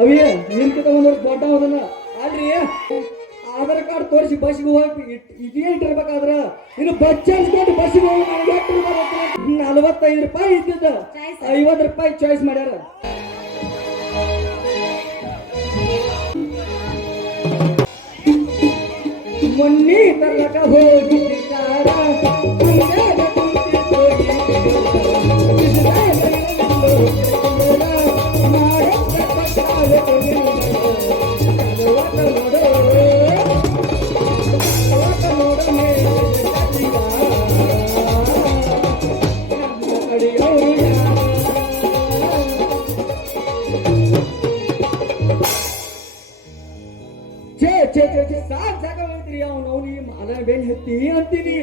ಅವಿಯ ನಿನ್ಕಿತ ಒಂದ್ ವರ್ಷ ದೊಡ್ಡ ಹೋದನ ಅಲ್ರಿ ಆಧಾರ್ ಕಾರ್ಡ್ ತೋರಿಸಿ ಬಸ್ಸಿಗೆ ಹೋಗಿ ಇಟ್ಟಿರ್ಬೇಕಾದ್ರ ಇನ್ನು ಬಸ್ ಚಾರ್ಜ್ ಕೊಟ್ಟು ಬಸ್ಸಿಗೆ ಹೋಗಿ 45 ರೂಪಾಯಿ ಇದ್ದಿದ್ದ 50 ರೂಪಾಯಿ ಚಾಯ್ಸ್ ಮಾಡ್ಯಾರ. ಮೊನ್ನೆ ತರ್ಲಕ ಹೋಗಿದ್ದಾರ ಸಾಕಾಗೈತ್ರಿ ಅವ್ನವ್ನಿ ಮಾಲ ಬೆನ್ ಹೆತ್ತಿ ಅಂತೀನಿ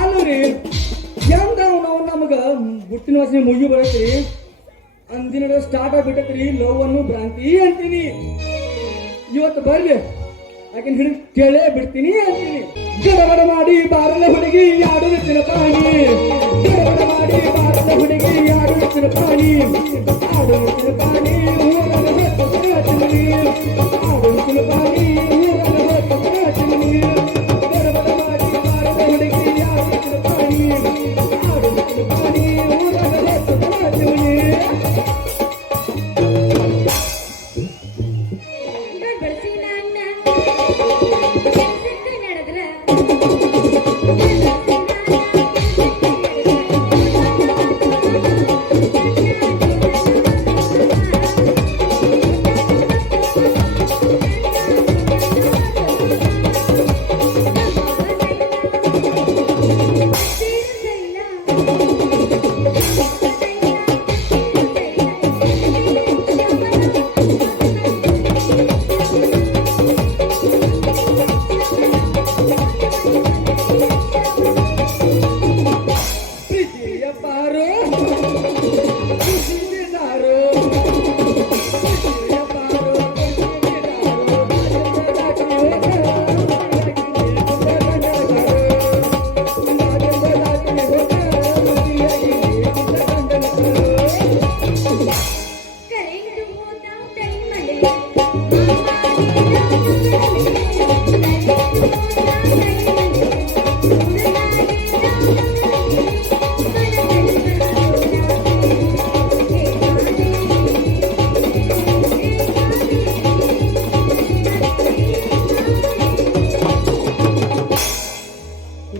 ಅಲ್ರಿ ಹೆಂಗ ಅವ್ನವ್ ನಮಗ ಬುಟ್ಟಿನ ವಾಸನೆ ಮುಗಿ ಬರತ್ರಿ ಅಂದಿನ ಸ್ಟಾರ್ಟ್ ಆಗ್ಬಿಟ್ಟತ್ರಿ ಲವ್ ಅನ್ನು ಭ್ರಾಂತಿ ಅಂತೀನಿ. ಇವತ್ತು ಬರ್ಲಿ ಆಕಿನ ಹಿಡಿದು ಕೇಳೇ ಬಿಡ್ತೀನಿ ಅಂತೀನಿ. ಗಡಬಡ ಮಾಡಿ ಬಾರಲೆ ಹುಡುಗಿ ಯಾರು ಹೆಚ್ಚಿನ ಪಾಣಿ, ಗಡಬಡ ಮಾಡಿ ಬಾರಲೆ ಹುಡುಗಿ ಯಾರು ಹೆಚ್ಚಿನ ಪಾಣಿ, ಆಡು ಹೆಚ್ಚಿನ ಪಾಣಿ ಊರನ ಹೊತ್ತನ ಚಿಮಣಿ, ಆಡು ಹೆಚ್ಚಿನ ಪಾಣಿ ಊರನ ಹೊತ್ತನ ಚಿಮಣಿ, ಗಡಬಡ ಮಾಡಿ ಬಾರಲೆ ಹುಡುಗಿ ಯಾರು ಹೆಚ್ಚಿನ ಪಾಣಿ, ಆಡು ಹೆಚ್ಚಿನ ಪಾಣಿ ಊರನ ಹೊತ್ತನ ಚಿಮಣಿ.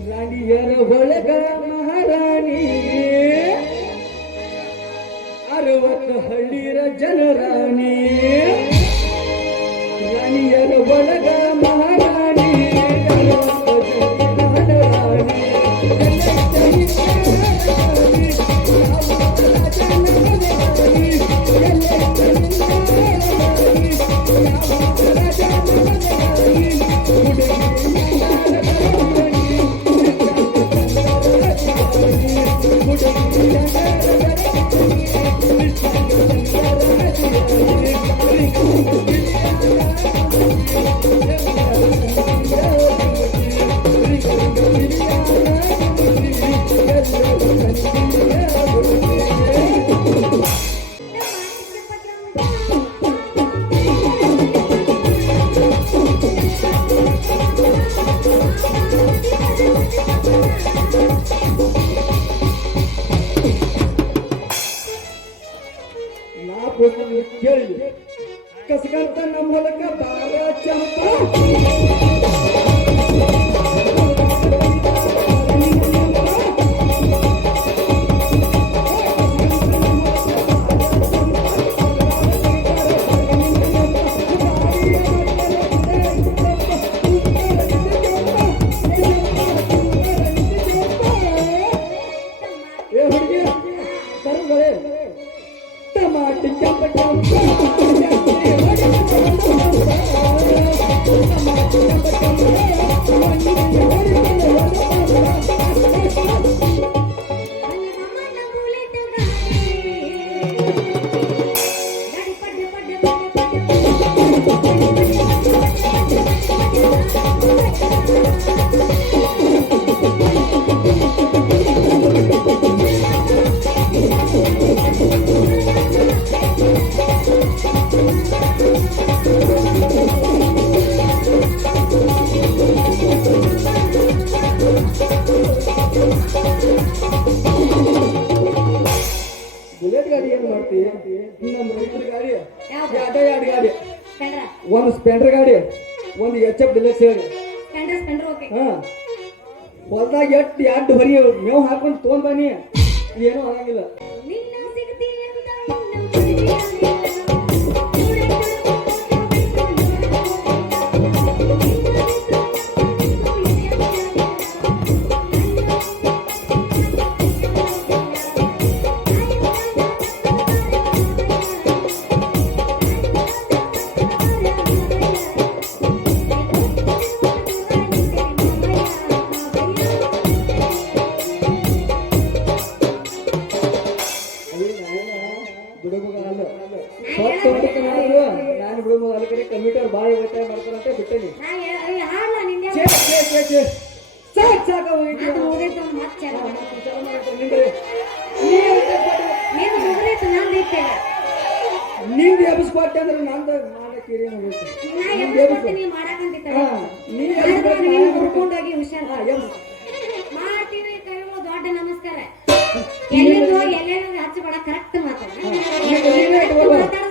ರಾಣಿಯರ ಒಳಗ ಮಹಾರಾಣಿ 60 ಹಳ್ಳಿರ ಜನರಾಣಿ, ರಾಣಿಯರ ಒಳಗ ಮಹಾರಾಣಿ 60 ಮಹಾರಾಣಿ, ಕೇಳಿ ಕಸಗಂತ ನಮ್ಮ ಹೊಲಕ್ಕ ಬಾರ ಚಂಪ ಟಮಾಟಿ ಕೆಂಪ ಕೆಂಪ ಇದ್ರ ಗಾಡಿ ಯಾವ್ದು? ಎರಡು ಗಾಡಿ, ಸ್ಪೆಂಡ್ರ ಒಂದು ಸ್ಪೆಂಡರ್ ಗಾಡಿ, ಒಂದು ಎಚ್.ಎಫ್ ಡಿಲಕ್ಸ್ ಗಾಡಿ. ಸ್ಪೆಂಡ್ರ ಓಕೆ. ಹಾ ಹೊಲ್ದಾಗ ಎರಡು ಹೊರಿ ಮೇವು ಹಾಕೊಂಡು ತೊಗೊಂಡ್ ಬನ್ನಿ, ಏನೂ ಆಗಂಗಿಲ್ಲ. ನಿನ್ನ ಸಿಗ್ತೀನಿ ಅಂತ ನಿನ್ನ ನಾನು ಬಿಡುವ ಅಲ್ಲ ಕಡೆ ಕಂಪ್ಯೂಟರ್ ಭಾಳ ಒತ್ತಾಯ ಮಾಡ್ತಾರಂತ ಬಿಟ್ಟೇನಿ. ಸಾಕು ಸಾಕು ನಿಂದು ಎಬ್ಬಿಸ್ಕೊಟ್ಟೆ ಅಂದ್ರೆ ನಂದು ಮಾಡಕ್ಕೆ ದೊಡ್ಡ ನಮಸ್ಕಾರ. ಎಲ್ಲಿಂದ ಹಚ್ಚಬೇಡ, ಕರೆಕ್ಟ್ ಮಾತಾಡ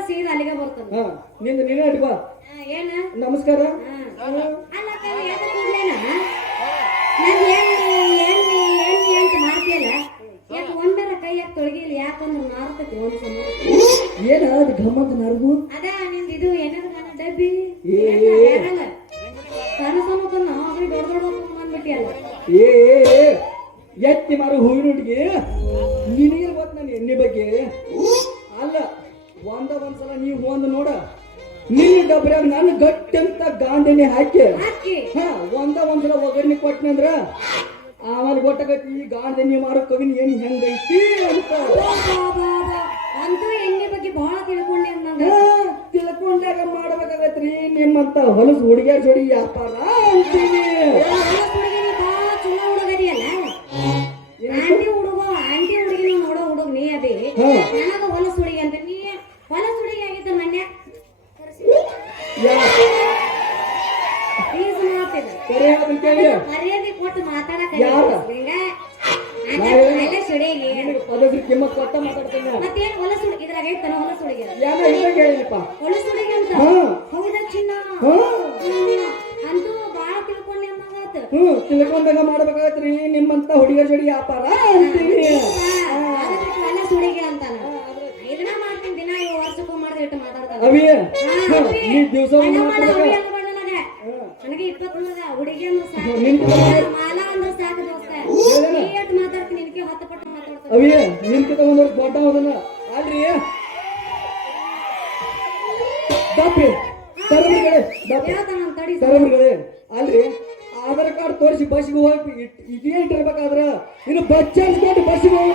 ಸೀದಾ ಅಲ್ಲಿಗೆ ಬರ್ತದೆ. ನಿಂದು ನೀನೇ ಇಟ್ಕೋ. ಏನ ನಮಸ್ಕಾರ. ಅಂತ ಮಾಡ್ತೀಯಲ್ಲ, ಯಾಕೆ ಒಂದರ ಕೈ ಯಾಕೆ ತೊಳಗಿಲ್ಲ? ಯಾಕಂದ್ರೆ ನಾರ್ತೈತಿ ಒಂದ್ ಸಮ. ಏನ ಅದು ಗಮ್ಮತ್ ನರ್ದು? ಅದ ನಿಂದ ಇದು ಏನದ ಡಬ್ಬಿ ಸಣ್ಣ ಸಣ್ಣ ಅವ್ರಿಗೆ ದೊಡ್ಡ ದೊಡ್ಡ ಬಂದ್ಬಿಟ್ಟಿಯಲ್ಲ. ಎತ್ತಿ ಮಾರು ಹೂವಿನ ಹುಡುಗಿ ನಿನಗೆ ಗೊತ್ತ ನಾನು ಎಣ್ಣೆ ಬಗ್ಗೆ ಅಲ್ಲ. ಒಂದ್ಸಲ ನೀವು ಒಂದು ನೋಡ, ನಿನ್ನ ಡಬ್ರ್ಯಾಗ ನಾನು ಗಟ್ಟಿ ಅಂತ ಗಾಂಡೆಣ್ಣೆ ಹಾಕಿ ಒಂದ್ಸಲ ಒಗ್ಗರಣೆ ಕೊಟ್ಟನಂದ್ರ ಆಮೇಲೆ ಗೊತ್ತಾಗೈತಿ ಈ ಗಾಂಡೆಣ್ಣೆ ಮಾರೋ ಕವಿನ ಏನ್ ಹೆಂಗೈತಿ ಅಂತ. ಅಂತೂ ಎಣ್ಣೆ ಬಗ್ಗೆ ಬಹಳ ತಿಳ್ಕೊಂಡಾಗ ಮಾಡ್ಬೇಕಾಗತ್ರಿ ನಿಮ್ಮಂತ ಹೊಲಸು ಹುಡುಗಿಯರ್ ಜೋಡಿ ವ್ಯಾಪಾರ ಅಂತೀನಿ. ಆಂಟಿ ಹುಡುಗಿ ನೋಡೋ ಹುಡುಗ ನೀ ಅದೇ ನನಗ ಹೊಲಸು ಹುಡುಗಿ ಅಂತ. ನೀ ಹೊಲಸು ಹುಡುಗಿ ಆಗಿದ್ದ ಮೊನ್ನೆ ಮರ್ಯಾದೆ ಕೊಟ್ಟು ಮಾತಾಡಕ ಕಿಮ್ಮತ್ ಕೊಟ್ಟ ಮಾತಾಡ್ತೇನೆ. ಮತ್ತೇನ್ ಹೊಲಸು ಹುಡುಗಿ ಇದ್ರಾಗ ಐತನ ಹೊಲಸು ಹುಡುಗಿ ಹೊಲಸು ಹುಡುಗಿ ಅಂತ ಹೌದಾ ಚಿನ್ನ? ಅಂತೂ ಬಾಳ ತಿಳ್ಕೊಂಡೆ ತಿಳ್ಕೊಂಡಾಗ ಮಾಡ್ಬೇಕಾಗತ್ರಿ ನಿಮ್ಮಂತ ಹುಡುಗಿಯರ್ ಜೋಡಿ ವ್ಯಾಪಾರ ಅಂತೀನಿ. ಹೊಲಸು ಹುಡುಗಿ ಅಂತಾನ. ಇದನ್ನ ಮಾಡ್ತೀನಿ ದಿನ, ಇವ್ ವರ್ಷಕ್ಕೂ ಮಾಡಿದ್ರೆ ಇಟ್ಟು ಮಾತಾಡ್ತಾನೆ. ನೀ ದಿವಸ ನನಗೆ 20 ಹುಡುಗಿ ಅಂದ್ರೆ ಸಾಕು, ಮಾಲಾ ಅಂದ್ರೆ ಸಾಕು ದೋಸ್ತ. ಎಷ್ಟು ಮಾತಾಡ್ತೀನಿ ನಿನಗೆ 10 ಪಟ್ಟು ಮಾತಾಡ್ತಾನೆ. ಅವಿ ನಿನ್ಕಿತ ಒಂದ್ ವರ್ಷ ದೊಡ್ಡ ಹೋದಲ್ಲ ಅಲ್ರಿ. ತರಬರ್ಗಡೆ ಅಲ್ರಿ ಆಧಾರ್ ಕಾರ್ಡ್ ತೋರಿಸಿ ಬಸ್ಸಿಗೆ ಹೋಗಿ ಇದೇ ಇಟ್ಟಿರ್ಬೇಕಾದ್ರ ಇನ್ನು ಬಸ್ ಚಾರ್ಜ್ ಕೊಟ್ಟು ಬಸ್ಸಿಗೆ ಹೋಗಿ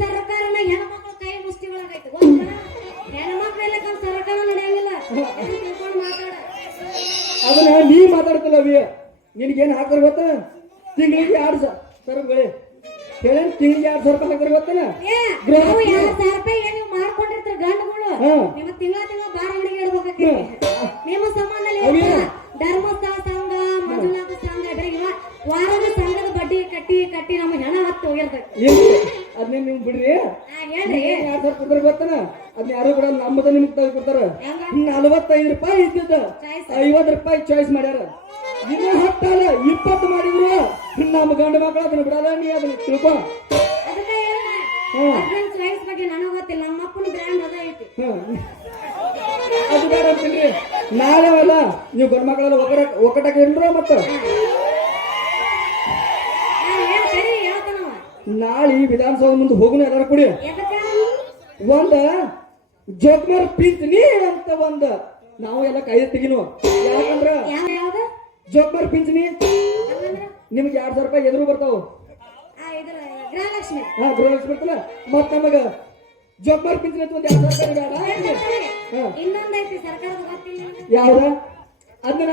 ಸರ್ಕಾರನ ಹೆಣ್ಮಕ್ಳು ಕೈ ಮುಷ್ಟಿ ಒಳಗೈತೆ. ಹೆಣ್ಮಕ್ಳೆಲ್ಲ ಸರ್ಕಾರ ನಡೆಯಂಗಿಲ್ಲ. ಅದನ್ನ ನೀ ಮಾತಾಡ್ತಿಲ್ಲ ಅವಿ. ನಿನ್ಗೇನ್ ಹಾಕ್ತಾರ ಗೊತ್ತ? ತಿಂಗಳಿಗೆ 2,000 ರೂಪಾಯಿ ಹೇಳೇನ್? ತಿಂಗಳಿಗೆ 2,000 ರೂಪಾಯಿ ಹಾಕ್ತಾರ ಗೊತ್ತನ? 2,000 ರೂಪಾಯಿ ನೀವು ಮಾಡ್ಕೊಂಡಿರ್ತಾರ ಗಂಡುಗಳು. ನಿಮ್ಮ ತಿಂಗಳ ಬಾರ ಹುಡುಗಿ ಹೇಳ್ಬೇಕ. ನಿಮ್ಮ ಸಂಬಂಧದಲ್ಲಿ ಧರ್ಮಸ್ಥಳ ಸಂಘ, ಮಂಜುನಾಥ ಸಂಘ, ವಾರದ ಸಂಘದ ಬಡ್ಡಿ ಕಟ್ಟಿ ನಮ್ಮ ಹೆಣ ಹತ್ತು ಹೋಗಿರ್ತೈತಿ. ಅದನ್ನ ನಿಮ್ ಬಿಡ್ರಿ. ಹೇಳ್ರಿ 2,000 ಕೊಡ್ತಾರ ಗೊತ್ತನ? ಅದನ್ನ ಯಾರು ಕೂಡ ನಮ್ಮದ ನಿಮ್ಗೆ ತೆಗೆದುಕೊಡ್ತಾರ. 45 ರೂಪಾಯಿ ಇದ್ದಿದ್ದ 50 ರೂಪಾಯಿ ಚಾಯ್ಸ್ ಮಾಡ್ಯಾರ. ಇನ್ನು 10 ಅಲ್ಲ 20 ಮಾಡಿದ್ರು ನಮ್ಮ ಗಂಡ ಮಕ್ಕಳು ಅದನ್ನ ಬಿಡಲ್ಲ. ನೀ ಅದನ್ನ ತಿಳ್ಕೊ. ಚಾಯ್ಸ್ ಬಗ್ಗೆ ನನಗೆ ಗೊತ್ತಿಲ್ಲ. ನಮ್ಮ ಅಪ್ಪನ ಬ್ರ್ಯಾಂಡ್ ಅದ ಐತಿ. ಅದು ಬೇಡ ಅಂತೀನ್ರಿ. ನಾಳೆ ಅಲ್ಲ ನೀವು ಗಂಡ ಮಕ್ಕಳೆಲ್ಲ ಒಕ್ಕಟಾಕ ಇಲ್ರ. ಮತ್ತ ನಾಳೆ ವಿಧಾನಸೌಧ ಮುಂದೆ ಹೋಗುನ ಎಲ್ಲಾರು ಕೂಡಿ ಒಂದ ಜೋಕ್ಮಾರ್ ಪಿಂಚಣಿ ಅಂತ ಒಂದ ನಾವು ಎಲ್ಲ ಕೈ ತೆಗಿನು. ಯಾಕಂದ್ರ ಜೋಕ್ಮಾರ್ ಪಿಂಚಣಿ ನಿಮ್ಗೆ 2,000 ರೂಪಾಯಿ ಎದುರು ಬರ್ತಾವ. ಗೃಹಲಕ್ಷ್ಮಿ ಬರ್ತಲ್ಲ. ಮತ್ ನಮಗ ಜೋಕ್ಮಾರ್ ಪಿಂಚಣಿ ಅಂತ 2,000 ರೂಪಾಯಿ ಬೇಡ. ಇನ್ನೊಂದೈತಿ ಸರ್ಕಾರದ ಗೊತ್ತಿಲ್ಲ ಯಾವ್ದ? ಅದನ್ನ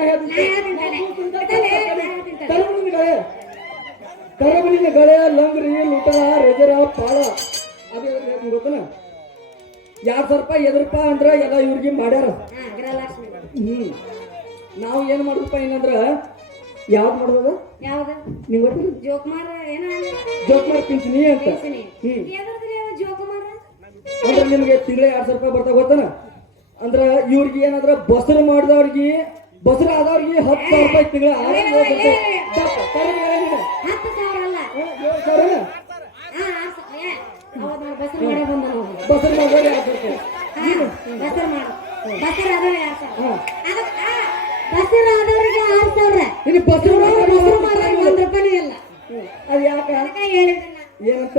ಕರಬಲಿನ ಗಳೆ, ಲಂಗ್ರಿ, ಲುಟರ, ರೆಜರ, ಪಾಳ ಅದೇ ಗೊತ್ತನ? 2,000 ರೂಪಾಯಿ ಎದುರಪ್ಪ ಅಂದ್ರ ಎಲ್ಲ ಇವ್ರಿಗೆ ಮಾಡ್ಯಾರ. ನಾವು ಏನ್ ಮಾಡುದಪ್ಪ ಏನಂದ್ರ ಯಾವ್ದು ಮಾಡೋದ ಯಾವ್ದು ನಿಂಗ್ ಗೊತ್ತಿಲ್ಲ ಜೋಕುಮಾರ ಏನ ಜೋಕ್ ಮಾಡಿ ತಿಂತೀನಿ ಅಂತ ಯಾವ್ದ್ರಿ ಜೋಕುಮಾರ ಅಂದ್ರೆ ನಿಮ್ಗೆ ತಿಂಗಳ 2,000 ರೂಪಾಯಿ ಬರ್ತಾವ ಗೊತ್ತನ ಅಂದ್ರ ಇವ್ರಿಗೆ ಏನಂದ್ರ ಬಸರು ಮಾಡಿದವ್ರಿಗೆ ಬಸರು ಆದವ್ರಿಗೆ 10,000 ರೂಪಾಯಿ ತಿಂಗಳ 10,000 ಅಲ್ಲ ಬಸರು ಮಾಡೋ ಬಂದ ಬಸರು ಮಾಡಿದವ್ರಿಗೆ 2,000 ರೂಪಾಯಿ ಬಸರು ಮಾಡ ಬಸರು ಆದವ್ರಿಗೆ 2,000 ಬಸರು ಆದವ್ರಿಗೆ 6,000 ಇದು ಬಸರು ಬಸರು ಮಾಡೋರಿಗೆ 1 ರೂಪಾಯಿ ಇಲ್ಲ ಅದು ಯಾಕ ಅದಕ್ಕೆ ಹೇಳಿದ್ರಲ್ಲ ಏನಂತ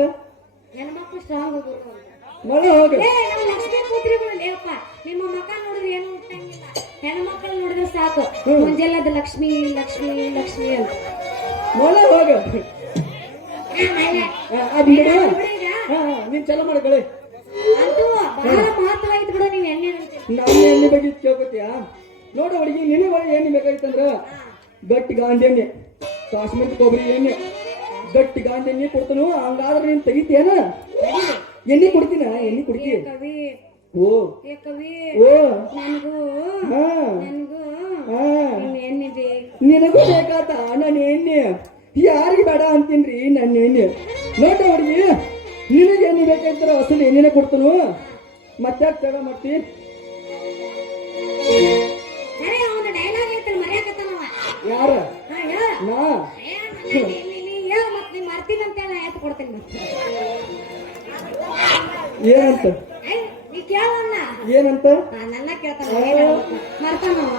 ಹೆಣ್ಮಕ್ಳು ಸ್ಟ್ರಾಂಗ್ ಹೋಗ್ಬೇಕು ಅಂತ ಮಳೆ ಹೋಗ ನಾವು ಲಕ್ಷ್ಮೀ ಪುತ್ರಿಗಳು ಲೇಪ್ಪ ನಿಮ್ಮ ಮಕ್ಕ ನೋಡಿದ್ರೆ ಏನು ಹುಟ್ಟಂಗಿಲ್ಲ ಹೆಣ್ಮಕ್ಳು ನೋಡಿದ್ರೆ ಸಾಕು ಮುಂಜಾನೆ ಅದು ಲಕ್ಷ್ಮಿ ಲಕ್ಷ್ಮಿ ಲಕ್ಷ್ಮಿ ಅಂತ ಮಳೆ ಹೋಗ ಅದು ನೀನ್ ಚಲೋ ಮಾಡ್ಕೊಳ್ಳಿ ಅಂತೂ ಬಹಳ ಮಹತ್ವ ಐತ್ ಬಿಡು ನೀವ್ ಎಣ್ಣೆ ನಾನು ಎಣ್ಣೆ ಬಗ್ಗೆ ಕೇಳ್ಕೊತೀಯ ನೋಡ ಹುಡುಗಿ ನಿನಗೆ ಎಣ್ಣೆ ಬೇಕಾಗಿತ್ತಂದ್ರ ಗಟ್ಟಿ ಗಾಂಧಿ ಎಣ್ಣೆ ಕಾಶ್ಮೀರ ಕೊಬ್ಬರಿ ಎಣ್ಣೆ ಗಟ್ಟಿ ಗಾಂಧಿ ಎಣ್ಣೆ ಕೊಡ್ತಾನು ಹಂಗಾದ್ರೆ ನೀನ್ ತೆಗಿತೀಯನ ಎಣ್ಣೆ ಕೊಡ್ತೀನ ಎಣ್ಣೆ ಕೊಡ್ತೀಯ ಕವಿ ಓ ಏ ಕವಿ ಓ ನನಗೂ ಹಾ ನನಗೂ ಹಾ ಎಣ್ಣೆ ಬೇಕು ನಿನಗೂ ಬೇಕಾತ ನನ್ನ ಎಣ್ಣೆ ಯಾರಿಗೆ ಬೇಡ ಅಂತೀನ್ರಿ ನನ್ನ ಎಣ್ಣೆ ನೋಡ ಹುಡುಗಿ ನಿನಗೆ ಎಣ್ಣೆ ಬೇಕಾಯ್ತಾರ ಅಸಲು ಎಣ್ಣೆನೆ ಕೊಡ್ತಾನು ಮತ್ತೆ ತಗ ಮಾಡ್ತಿ ಸರಿ ಅವನ ಡೈಲಾಗ್ ಐತಲ್ಲ ಮರ್ಯಾಕತ್ತಾನವ ಯಾರ ಹಾ ಹೇಳ ನಾ ಹೇಳ ಮತ್ತೆ ನೀ ಮರ್ತೀನಿ ಅಂತ ಹೇಳಿ ಆಯ್ತು ಕೊಡ್ತೀನಿ ಮತ್ತೆ ಏನಂತ ನೀ ಕೇಳವನ್ನ ಏನಂತ ನನ್ನ ಕೇಳ್ತಾನ ಮರ್ತಾನವ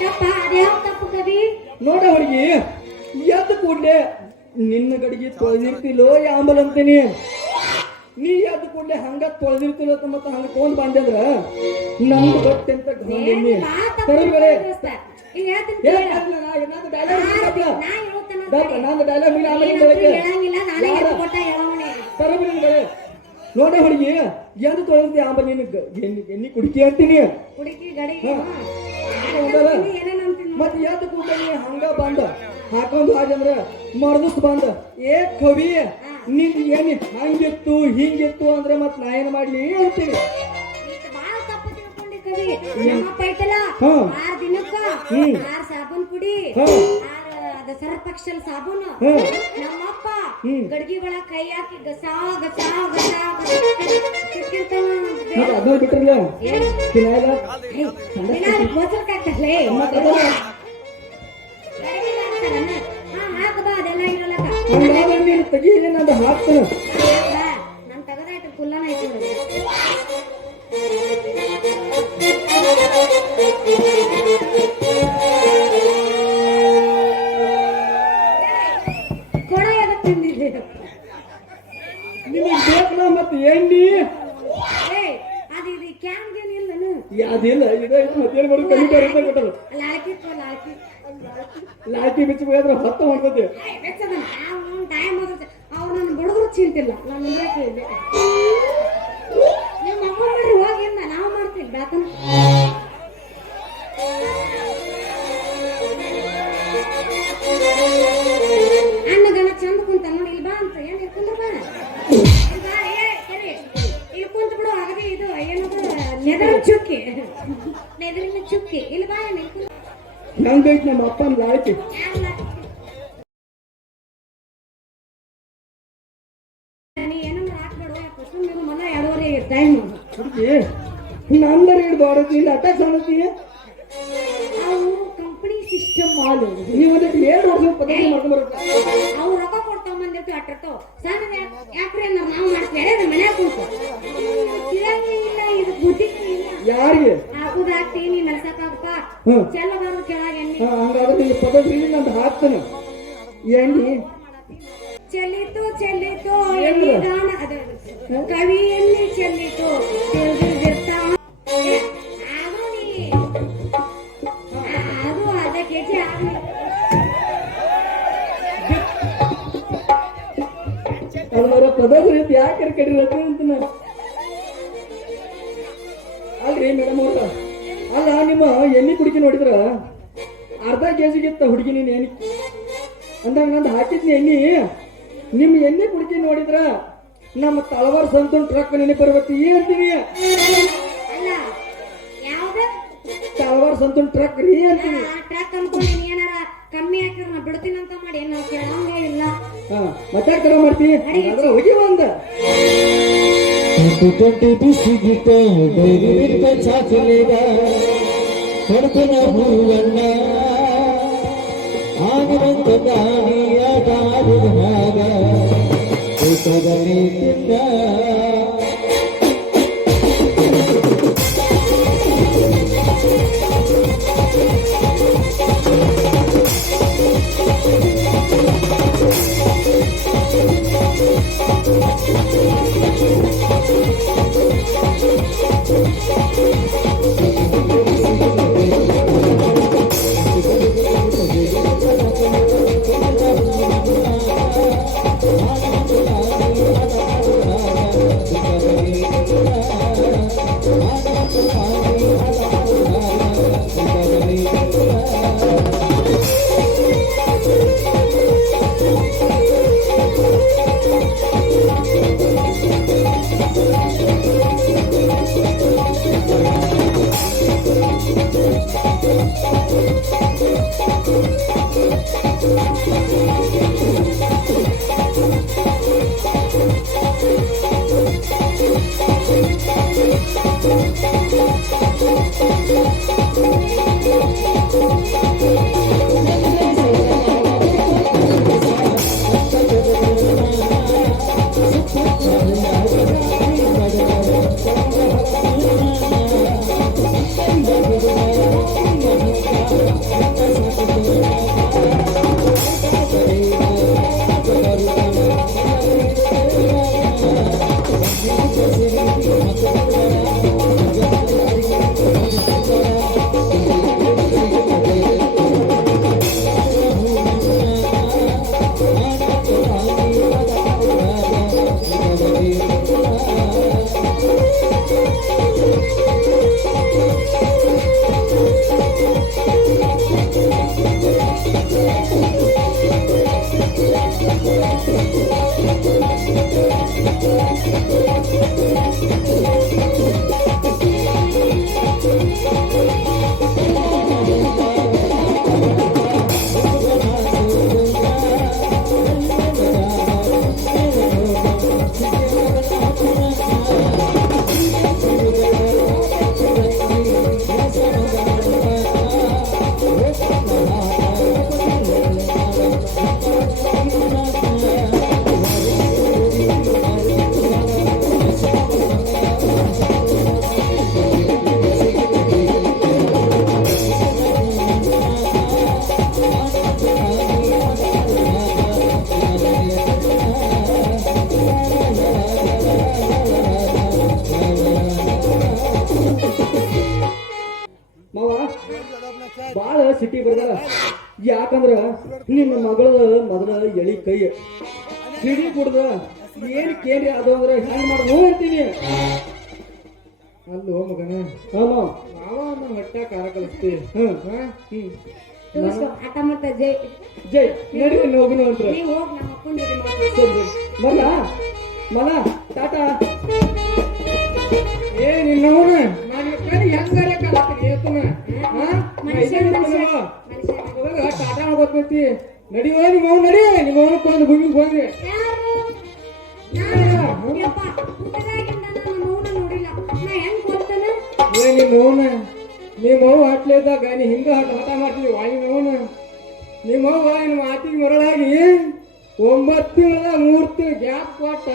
ತಪ್ಪ ಅದ್ಯಾವ ತಪ್ಪು ಕವಿ ನೋಡ ಹುಡುಗಿ ಎದ್ದು ಕೂಡ್ಲೆ ನಿನ್ನ ಗಡಿಗೆ ತೊಳೆದಿರ್ತಿಲ್ಲೋ ಯಾಂಬಲ್ ಅಂತೀನಿ ನೀ ಎದ್ದು ಕೂಡ್ಲೆ ಹಂಗ ತೊಳೆದಿರ್ತಿಲ್ಲೋ ಮತ್ತ ಹಂಗ ತಗೊಂಡ್ ಬಂದೆ ಅಂದ್ರ ನಮ್ದು ಗೊತ್ತೆ ಅಂತ ಗಾಂಧಿ ತರಬೇಳೆ ಈಗ ಹೇಳ್ತೀನಿ ನಾನು ಡೈಲಾಗ್ ಮೇಲೆ ಆಮೇಲೆ ಹೇಳಂಗಿಲ್ಲ ನಾನೇ ಎದ್ದು ಕೊಟ್ಟ ಹೇಳವಣೆ ತರಬೇಳೆ ನೋಡ ಹುಡುಗಿ ಎದ್ದು ತೊಳೆದಿರ್ತಿ ಆಂಬಲ್ ನಿನಗೆ ಎಣ್ಣೆ ಕುಡಿಕೆ ಅಂತೀನಿ ಹುಡುಗಿ ಗಡಿಗೆ ಮತ್ ಎದ್ದು ಕೂಡ್ಲೆ ನೀ ಹಂಗ ಬಂದ ಹಾಕೊಂಡ್ ಹಾಗಂದ್ರ ಮರ್ದಸ್ ಬಂದ ಏ ಕವಿ ನಿನ್ ಏನಿ ಹಂಗಿತ್ತು ಹಿಂಗಿತ್ತು ಅಂದ್ರೆ ಮತ್ ನಾ ಏನ್ ಮಾಡ್ಲಿ ಅಂತೀನಿ ಬಾಳ ತಪ್ಪು ತಿಳ್ಕೊಂಡಿ ಕವಿ ನಮ್ಮಪ್ಪ ಐತಲ್ಲ 6 ದಿನಕ್ಕ 6 ಸಾಬೂನ್ ಪುಡಿ 6 ಸರ್ಪಕ್ಷಲ್ ಸಾಬೂನ್ ನಮ್ಮಪ್ಪ ಗಡ್ಗಿ ಒಳಗ ಕೈ ಹಾಕಿ ಗಸಾ ಗಸಾ ಗಸಾ ಅದು ಬಿಟ್ರಲ್ಲ ಗೋಚರ್ಕಾಗ್ತಲೇ ಹಾಕಬಾ ಅದೆಲ್ಲ ಇರಲ್ಲ ತೆಗೀಲಿ ನಂದು ಹಾಕ್ತಾನ ನಾನು ತಗದಾಯ್ತು ಕುಲ್ಲನ ಆಯ್ತು ಕೊಡ ಎದಕ್ ತಿಂದಿದ್ದೆ ನಿಮಗೆ ಬೇಕಲ್ಲ ಮತ್ತೆ ಎಣ್ಣಿ ಅದು ಇದು ಕ್ಯಾನ್ಗೇನ್ ಇಲ್ಲನು ಯಾವ್ದಿಲ್ಲ ಇದೈತೆ ಮತ್ತೇನು ಬರೋದು ಕಮಿಟಿ ಅಂತ ಕೊಟ್ಟಲ್ಲ ಲಾಕಿ ಲಾಕಿ ಬಿಚ್ಚಿ ಹೋದ್ರೆ ಹೊತ್ತ ಮಾಡ್ಕೋತೀವಿ ಟೈಮ್ ಅವ್ರು ನನ್ನ ಬಡದ್ರು ಚಿಂತಿಲ್ಲ ನಾನು ಕೇಳಿದೆ ನೀವು ಮಕ್ಕಳು ಮಾಡ್ರಿ ಹೋಗಿ ನಾವು ಮಾಡ್ತೀವಿ ಬೇಕಂತ ಅಣ್ಣ ಗಣ ಚಂದ ಕುಂತ ನೋಡಿ ಇಲ್ಲಿ ಬಾ ಅಂತ ಏನ್ ಇರ್ಕೊಂಡ್ರ ಬಾ ಸರಿ ಇಲ್ಲಿ ಕುಂತ ಬಿಡು ಆಗದೆ ಇದು ಏನದು ನೆದರಿನ ಚುಕ್ಕಿ ಇಲ್ಲಿ ಬಾ ನಂಗೈತಿ ನಮ್ಮ ಅಪ್ಪನ ಲಾಕಿ ನಂದರ ಬಾಡತಿ ಇಲ್ಲ ಅಟ್ಯಾಕ್ ಮಾಡತಿ ಅವು ಕಂಪನಿ ಸಿಸ್ಟಮ್ ಮಾಡು ನೀವು ಅದಕ್ಕೆ 2 ವರ್ಷ ಪದ್ಧತಿ ಮಾಡ್ಕೊಂಡು ಬರುತ್ತೆ ಅವು ರೊಕ್ಕ ಕೊಡ್ತಾವ ಬಂದಿರ್ತಾವ ಅಟ್ಟಿರ್ತಾವ ಸಣ್ಣ ಯಾಕ್ರೆ ನಾವು ಮಾಡ್ತೇವೆ ಮನ್ಯಾಗ ಕೂತು ಇಲ್ಲ ಇದು ಬುದ್ಧಿ ಇಲ್ಲ ಯಾರಿಗೆ ಹಾಕುದು ಹಾಕ್ತೀನಿ ನೀನ್ ನಡ್ಸಕ್ಕಾಗಪ್ಪ ಚೆಲ್ಲಬಾರ್ದು ಕೆಳಗೆ ಎಣ್ಣೆ ಹಂಗಾದ್ರೆ ನಿನ್ನ ಪದ್ಧತಿ ನಂದು ಹಾಕ್ತಾನೆ ಎಣ್ಣೆ ಚೆಲ್ಲಿತು ಎಣ್ಣೆ ಗಾಣ ಅದ ಕವಿಯಲ್ಲಿ ಚೆಲ್ಲಿತು ಅದು ಅದ ಕೆಜಿ ಅದರ ಪದ್ಧತಿ ರೀತಿ ಯಾಕೆ ಕಡಿರತ್ತೆ ಅಂತ ಅಲ್ರಿ ಮೇಡಮ್ ಅವ್ರ ಅಲ್ಲ ನಿಮ್ಮ ಎಣ್ಣೆ ಕುಡಿಕೆ ನೋಡಿದ್ರ ಅರ್ಧ ಕೆಜಿಗಿತ್ತ ಹುಡುಗಿ ನೀನು ಎಣ್ಣೆ ಅಂದಾಗ ನಂದು ಹಾಕಿದ್ನಿ ಎಣ್ಣೆ ನಿಮ್ಮ ಎಣ್ಣೆ ಕುಡಿಕೆ ನೋಡಿದ್ರ ನಮ್ಮ ತಳವಾರ ಸಂತೂನ್ ಟ್ರಕ್ ನೆನೆ ಬರ್ಬೇಕು ಅಂತೀನಿ ಅಲ್ಲ ಯಾವ್ದ ತಳವಾರ ಸಂತೂನ್ ಟ್ರಕ್ ರೀ ಅಂತೀನಿ. ಟ್ರ್ಯಾಕ್ ಅನ್ಕೊಂಡಿನಿ ಏನಾರ ಕಮ್ಮಿ ಹಾಕಿದ್ರೆ ನಾ ಬಿಡ್ತೀನಂತ ಮಾಡಿ ಏನ್ ನಾವು ಕೇಳಂಗೇ ಇಲ್ಲ. ಮತ್ತೆ ತರ ಮಾಡ್ತೀನಿ ಅದ್ರ ಹೋಗಿ ಒಂದ 20 ಬಿಸಿಗಿಟ್ಟ ಡೈರಿ ಮಿಲ್ಕ ಚಾಚುಲಿಗ ಕೊಡ್ತನ ಹೂವಣ್ಣ ಆಗಿರಂತ ಗಾಳಿಯ ದಾರುಣಾಗ ಊಟದಲ್ಲಿ ತಿಂದ ಬಾಳ ಸಿಟಿ ಬರ್ದಾರ. ಯಾಕಂದ್ರ ನಿನ್ನ ಮಗಳ ಮೊದಲ ಎಳಿ ಕೈ ಹಿಡಿ ಕುಡ್ದ ಏನ್ ಕೇಳಿ ಅದು ಅಂದ್ರೆ ಹೆಂಗ್ ಮಾಡುದು ಅಂತೀನಿ. ಅಲ್ಲೋ ಮಗನ ಆಮ ನಾವ ನಮ್ಮ ಹೊಟ್ಟೆ ಕಾರ ಕಲಿಸ್ತಿ ಆಟ ಮಾಡ್ತಾ ಜೈ ಜೈ ನಡಿ ಹೋಗುನು ಅಂತ ನೀವು ಹೋಗಿ ನಮ್ಮ ಅಪ್ಪನ ಜೊತೆ ಮಲ ಮಲ ಟಾಟಾ. ಏ ನಿನ್ನವನ ನಾನು ಕೈ ಹೆಂಗಾರೆ ಕಲಿಸ್ತೀನಿ ಏತನ ಟಾಟಾ ಹೋಗ್ತೈತಿ. ನಡಿಯೋ ನಿಮ್ಮ ನಡಿ ನಿಮ್ಮ ಅವನು ಭೂಮಿಗೆ ಹೋಗ್ರಿ. ನಿಮ್ಮವ್ವ ಹಟ್ಲೇದಾಗ ನೀ ಹಿಂಗ ಹಠ ಮಾಡ್ತೀವಿ ವಾಯಿ ನೋವನ. ನಿಮ್ಮವ್ವ ನಿಮ್ಮ ಮಾತಿಗೆ ಮರಳಾಗಿ 9 ತಿಂಗಳ 3 ತಿಂಗಳ ಗ್ಯಾಪ್ ಕೊಟ್ಟ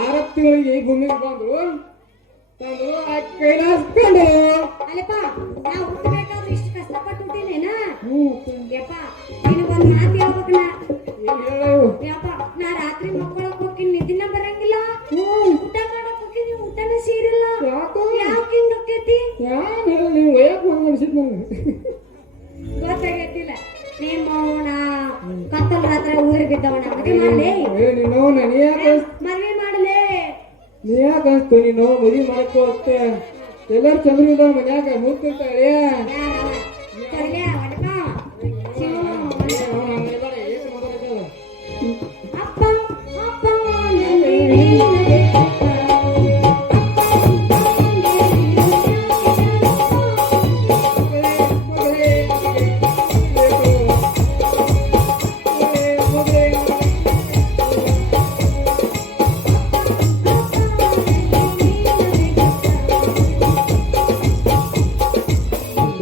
6 ತಿಂಗಳಿಗೆ ಭೂಮಿಗೆ ಬಂದ್ರು ತಂದ್ರು ಆ ಕೈಲಾಸ್ಕೊಂಡು ಅಲ್ಲಪ್ಪ ನಾ ಹುಟ್ಟಬೇಕಾದ್ರೆ ಇಷ್ಟು ಕಷ್ಟಪಟ್ಟು ಹುಟ್ಟಿನೇನಾ? ಯಪ್ಪ ನಿನಗೊಂದು ಮಾತು ಹೇಳ್ಬೇಕನ. ಏನ್ ಹೇಳು ಯಪ್ಪ ನಾ ರಾತ್ರಿ ಮಕ್ಕಳಕ್ಕೆ ಹೋಗ್ತೀನಿ ನಿದ್ದಿನ ಬರಂಗಿಲ್ಲ. ಊಟ ಮಾಡಕ್ ಹೋಗ್ತೀನಿ ಊಟನ ಸೇರಿಲ್ಲ. ಯಾಕೆ ಹಿಂಗ ಆಕೈತಿ? ನೀವು ವಯಕ್ ಅನ್ಸಿದ್ ನಂಗೆ ಗೊತ್ತಾಗೈತಿಲ್ಲ. ನಿಮ್ಮ ಕತ್ತಲ್ ರಾತ್ರಿ ಊರಿಗೆ ಬಿದ್ದವನ ಮದುವೆ ಮಾಡ್ಲಿ ಮದ್ವೆ ಮಾಡ್ಲಿ ನೀ ಯಾಕೆ ಅನ್ಸ್ತು ನೀನು ಮದುವೆ ಮಾಡಕ್ಕೋ ಅಷ್ಟೇ ಎಲ್ಲರೂ ಚಂದ್ರ ಇದ್ದಾವ ಮನ್ಯಾಗ ಮೂರ್ತಿರ್ತಾಳೆ.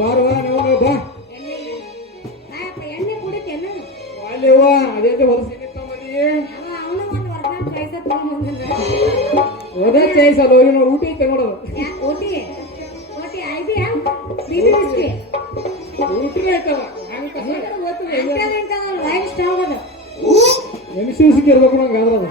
ಬಾರವಾ ನಾವು ಬಾ ಎಣ್ಣೆ ಕುಡಿತೇನು ಅಲ್ಲಿವ ಅದೇ ಹೊಲಸ ಮದಿ ಅವನು ಒಂದು ವರ್ಷ ಚಾಯ್ಸ ತಗೊಂಡ್ ಹೋದ ಚಾಯ್ಸಲ್ಲ ಹೋಗಿ ಊಟ ಐತೆ ನೋಡೋದು ಓಟಿ ಓಟಿ ಐಡಿಯಾ ಬಿಬಿಸಿ ಊಟನೇ ಐತಲ್ಲ ಹಂಗೆ ಲೈಫ್ ಸ್ಟೈಲ್ ಅದ ಎಮಿಷನ್ ಸಿಕ್ಕಿರ್ಬೇಕು ನಂಗೆ ಅದ್ರದ